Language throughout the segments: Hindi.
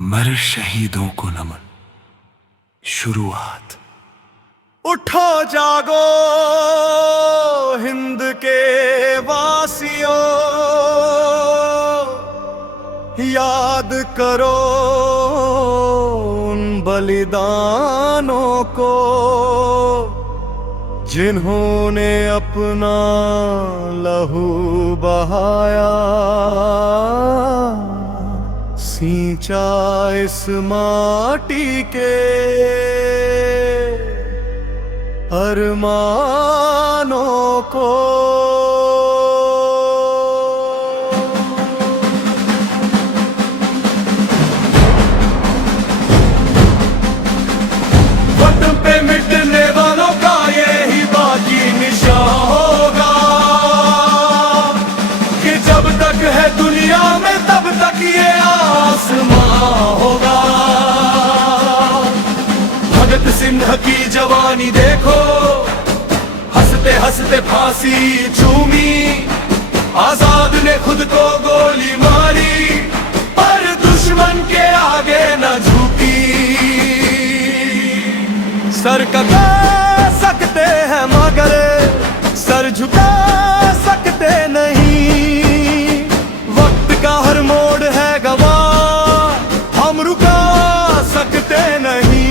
मर शहीदों को नमन। शुरुआत। उठो जागो हिंद के वासियों, याद करो उन बलिदानों को जिन्होंने अपना लहू बहाया, सींचा इस माटी के अरमानों को। वतन पे मिटने वालों का यही बाकी निशान होगा कि जब तक है दुनिया में तब तक ये आसमां होगा। भगत सिंह की जवानी देखो, हंसते हंसते फांसी झूमी, आजाद ने खुद को गोली मारी पर दुश्मन के आगे न झुकी। सर कटा सकते हैं मगर सर झुका सकते नहीं। वक्त का हर मोड़ है गवाह, हम रुका सकते नहीं।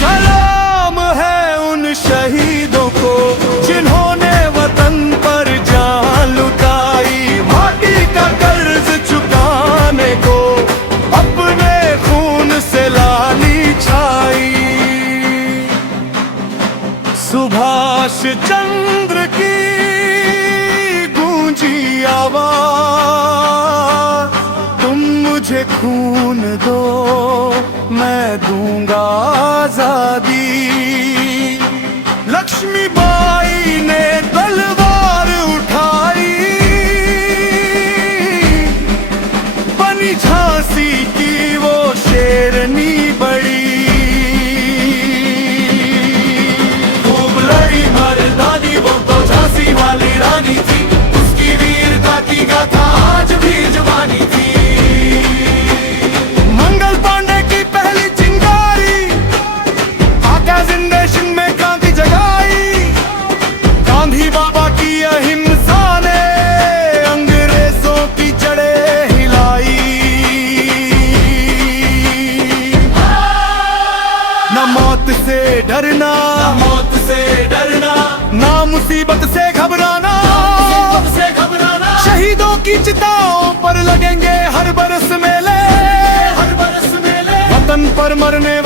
सलाम है उन शहीदों को जिन्होंने वतन पर जान लुटाई, माटी का कर्ज चुकाने को अपने खून से लाली छाई। सुभाष चंद्र की गूंजी आवाज, तुम मुझे खून दो मैं दूंगा आजादी। लक्ष्मीबाई ने तलवार उठाई, बनी झांसी की वो शेरनी बड़ी। खूब लड़ी मर्दानी, वो तो झांसी वाली रानी थी, उसकी वीरता की गाथा आज भी जवानी थी। मंगल पांडे की पहली चिंगारी आका जिंदेशन में क्रांति जगाई। गांधी बाबा की अहिंसा ने अंग्रेजों की जड़ें हिलाई। न मौत से डरना, मौत से डरना, ना मुसीबत से घबराना, शहीदों की चिताओं पर लगेंगे हर बरस मेले, हर बरस मेले। वतन पर मरने